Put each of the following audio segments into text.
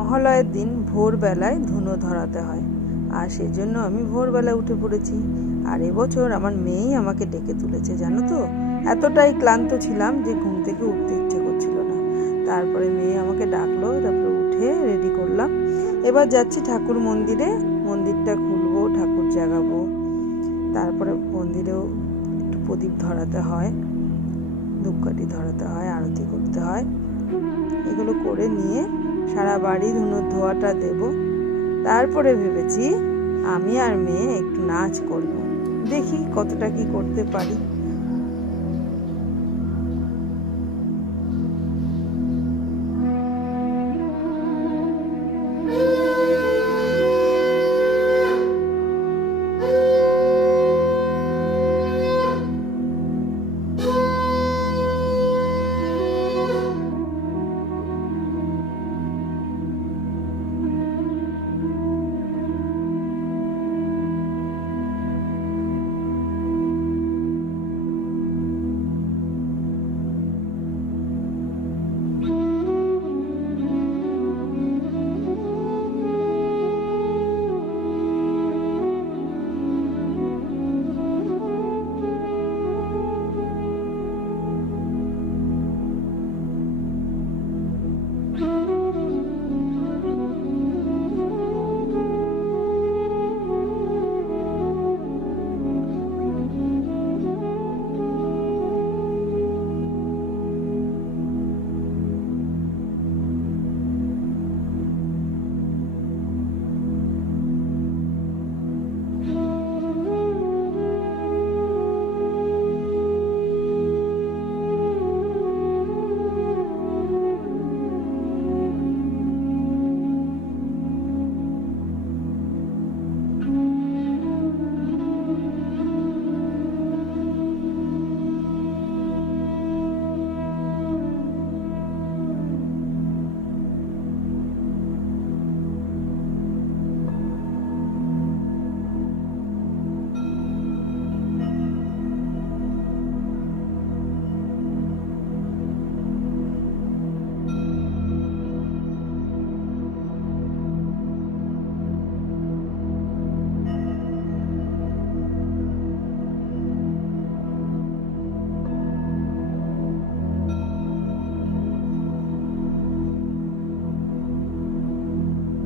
মহালয়ের দিন ভোরবেলায় ধুনো ধরাতে হয়, আর সেই জন্য আমি ভোরবেলায় উঠে পড়েছি। আর এবছর আমার মেয়েই আমাকে ডেকে তুলেছে, জানো তো। এতটাই ক্লান্ত ছিলাম যে ঘুম থেকে উঠতে ইচ্ছে করছিল না। তারপরে মেয়ে আমাকে ডাকলো, তারপরে উঠে রেডি করলাম। এবার যাচ্ছি ঠাকুর মন্দিরে, মন্দিরটা খুলবো, ঠাকুর জাগাবো। তারপরে মন্দিরেও একটু প্রদীপ ধরাতে হয়, ধূপকাঠি ধরাতে হয়, আরতি করতে হয়। এগুলো করে নিয়ে সারা বাড়ি ধুনোর ধোয়াটা দেব। তারপরে ভেবেছি আমি আর মেয়ে একটু নাচ করব, দেখি কতটা কি করতে পারি।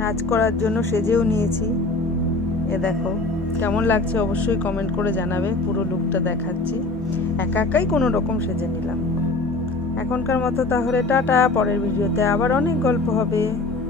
নাচ করার জন্য সেজেও নিয়েছি। এ দেখো কেমন লাগছে অবশ্যই কমেন্ট করে জানাবে। পুরো লুকটা দেখাচ্ছি, একা একাই কোনো রকম সেজে নিলাম। এখনকার মতো তাহলে টাটা, পরের ভিডিওতে আবার অনেক গল্প হবে।